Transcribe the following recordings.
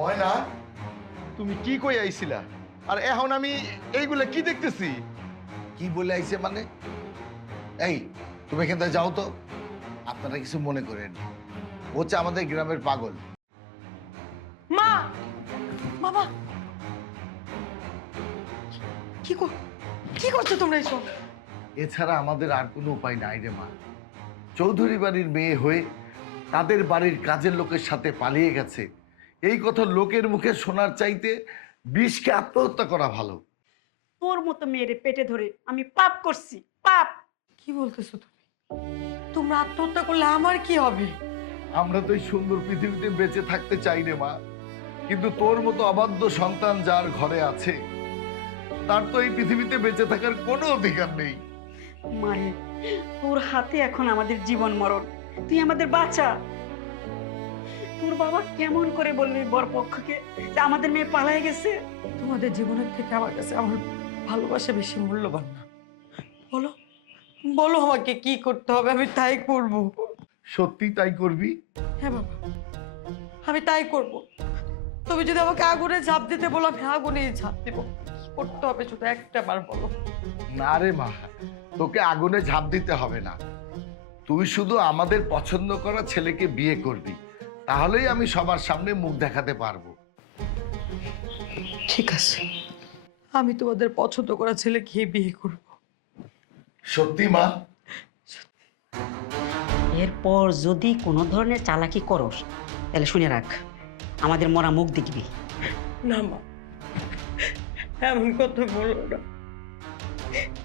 ময়না, তুমি কি কই আইছিলা? আর এখন আমি এইগুলা কি দেখতেছি? কি বলে আইছে মানে? এই তুমি এখান থেকে যাও তো। আপনারা কিছু মনে করেন, ও হচ্ছে আমাদের গ্রামের পাগল। মা, বাবা, কি করছো তোমরা এসব? এছাড়া আমাদের আর কোনো উপায় নাই রে মা। চৌধুরী বাড়ির মেয়ে হয়ে তাদের বাড়ির কাজের লোকের সাথে পালিয়ে গেছে, এই কথা লোকের মুখে শোনার চাইতে বিষকে আত্মহত্যা করা ভালো। তোর মতো মেয়েরে পেটে ধরে আমি পাপ করছি, পাপ। কি বলতেছো তুমি? তোমরা আত্মহত্যা করলে আমার কি হবে? আমরা তো এই সুন্দর পৃথিবীতে বেঁচে থাকতে চাই রে মা, কিন্তু তোর মতো অবাধ্য সন্তান যার ঘরে আছে তার তো এই পৃথিবীতে বেঁচে থাকার কোনো অধিকার নেই। মায়ের তোর হাতে এখন আমাদের জীবন মরণ, তুই আমাদের বাঁচা। তোর বাবা কেমন করে বলবি বরপক্ষকে যে আমাদের মেয়ে পালায় গেছে? তোমাদের জীবনের থেকে আমার কাছে আমার ভালোবাসা বেশি মূল্যবান না। বলো, বলো আমাকে কি করতে হবে, আমি তাই করব। সত্যি তাই করবি? হ্যাঁ বাবা, আমি তাই করব। তুমি যদি আমাকে আগুনে ঝাঁপ দিতে বলো, আমি আগুনেই ঝাঁপ দিব। কি করতে হবে শুধু একটা বার বলো। না রে মা, তোকে আগুনে ঝাঁপ দিতে হবে না। তুই শুধু আমাদের পছন্দ করা ছেলেকে বিয়ে করবি, তাহলেই আমি সবার সামনে মুখ দেখাতে পারবো। ঠিক আছে, আমি তোমাদের পছন্দ করা ছেলেকে বিয়ে করব। সত্যি মা? এরপর যদি কোনো ধরনের চালাকি করস তাহলে শুনে রাখ, আমাদের মরা মুখ দেখবি। না মা, এমন কথা বলো না।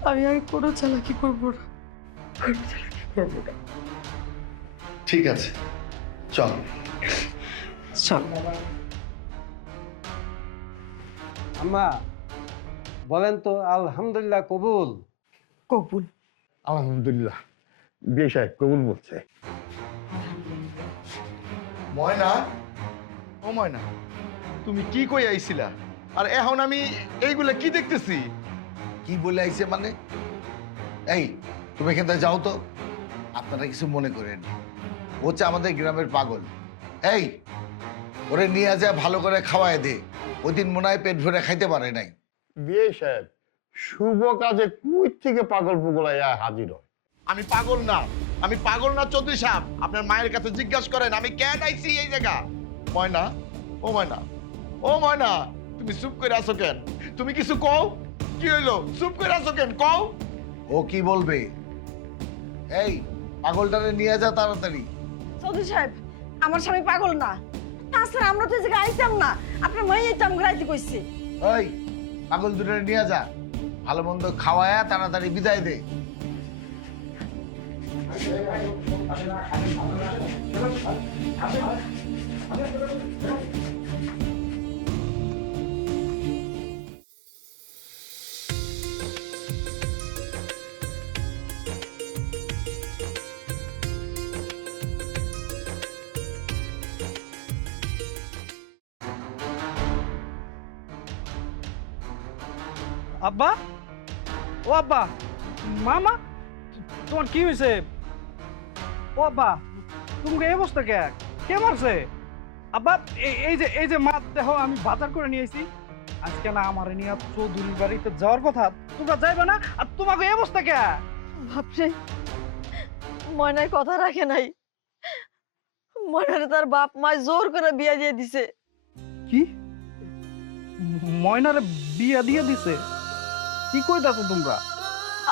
আমি আর কোনো চালাকি করবো না, কোনো চালাকি করবো না। ঠিক আছে, চল। চল। আম্মা বলেন তো, আলহামদুলিল্লাহ কবুল? কবুল। আলহামদুলিল্লাহ, বিয়ে সাহেব কবুল বলছে। ময়না, ও ময়না, তুমি কি কই আইছিলা? আর এখন আমি এইগুলা কি দেখতেছি? কি বলে আইছে মানে? এই তুমি এখান থেকে যাও তো। আপনারা কিছু মনে করেন, ও হচ্ছে আমাদের গ্রামের পাগল। এই ওরে নিয়ে যা, ভালো করে খাওয়ায় দে। ওই দিন মনে হয় পেট ভরে খাইতে পারে নাই। বিয়ে সাহেব শুভ কাজে কুই থেকে পাগল পুগলাইয়া হাজির হয়। আমি পাগল না, আমি পাগল না চৌধুরী সাহেব। আপনার মায়ের কাছে জিজ্ঞাসা করেন আমি কেন আইছি এই জায়গা। ময়না, ও ময়না, ও ময়না, তুমি চুপ করে আছো কেন? তুমি কিছু কও। কি হইলো? চুপ করে আছো কেন? কও। ও কি বলবে? এই পাগলটারে নিয়ে যা তাড়াতাড়ি। চৌধুরী সাহেব, আমার স্বামী পাগল না। তাছাড়া আমরা তো এই জায়গায় আইতাম না, আপনার মাইয়াই তো আমাকে রাইতে কইছে। ওই পাগল দুটারে নিয়ে যা, ভালো মন্দ খাওয়ায়া তাড়াতাড়ি বিদায় দে। আব্বা, ও আব্বা, মামা, তোমার কি হয়েছে? ও আব্বা, তুমি এই অবস্থা কে মারছে? আব্বা, এই যে মাছ দেখো আমি বাজার করে নিয়ে এসেছি। আজকে না আমার নিয়ে চৌধুরী বাড়িতে যাওয়ার কথা, তোমরা যাইবে না? আর তোমাকে এই অবস্থা কে? বাপরে, ময়নার কথা রাখে নাই। ময়নারে তার বাপ মা জোর করে বিয়া দিয়ে দিছে। কি ময়নারে বিয়া দিয়ে দিছে? কি কইতাছো তোমরা?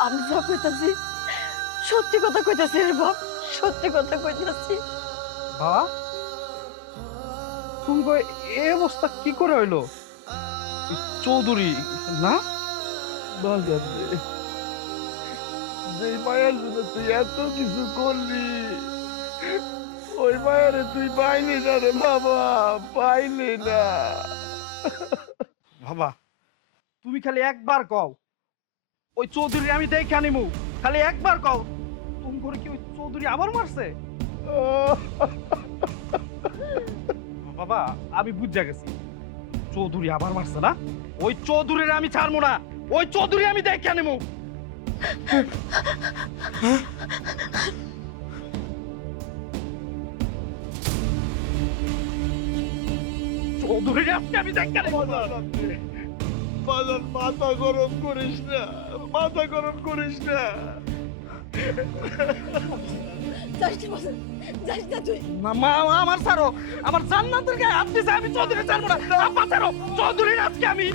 আমি যা কইতাছি সত্যি কথা কইতাছি রে বাপ, সত্যি কথা কইতাছি। বাবা, তুমি এই অবস্থা কি করে হইলো? চৌধুরী না? বাজার রে, যে মায়ের জন্য তুই এত কিছু করলি, ওই মায়ের তুই পাইলি না রে বাবা, পাইলি না। বাবা, তুমি খালি একবার কও ওই চৌধুরী আমি দেখে আনিমু, খালি একবার কও। তুমি করে কি ওই চৌধুরী আবার মারছে? বাবা, আমি বুঝে গেছি চৌধুরী আবার মারছে না। ওই চৌধুরীর আমি ছাড়বো না, ওই চৌধুরী আমি দেখে আনিমু। চৌধুরী আজকে আমি দেখ বাজান মাথা গরম করিস না, মাথা গরম করিস না। যাস না বাজান, যাস না তুই। মা আমার ছাড়ো, আমার জান্নাতের গায়ে হাত দিছে, আমি চৌধুরী ছাড়বো না। আব্বা ছাড়ো, চৌধুরী আজকে আমি